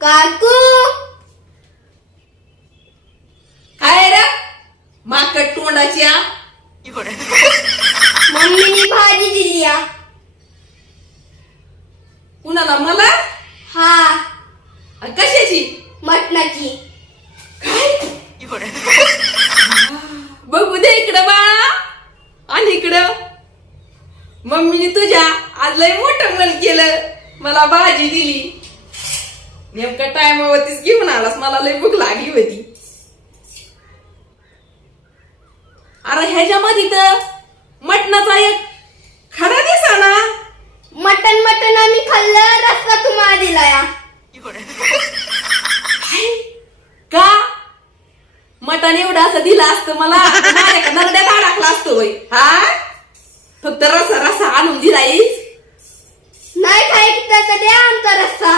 काकू काय रे माकड तोंडाच्या मम्मीनी भाजी दिली आ. कुणाला मला हा आणि कशाची मटणाची. काय बघू दे इकडं बाळा आणि इकडं मम्मीने तुझ्या आज लय मोठं मन केलं मला भाजी दिली नेमका टायमावरतीच घेऊन आलास मला लय भूक लागली होती. अरे ह्याच्यामध्ये तर मटणाचा एक खडा दिसाना. मटण मटण आम्ही खाल्लं रस्ता तुम्हाला दिला या. का मटण एवढं असं दिलं असतं मला माझ्या नरड्यात अडकलं असतं होय. हा फक्त रसा रसा आणून दिला नाही खायचं तर द्या आमचा रस्ता.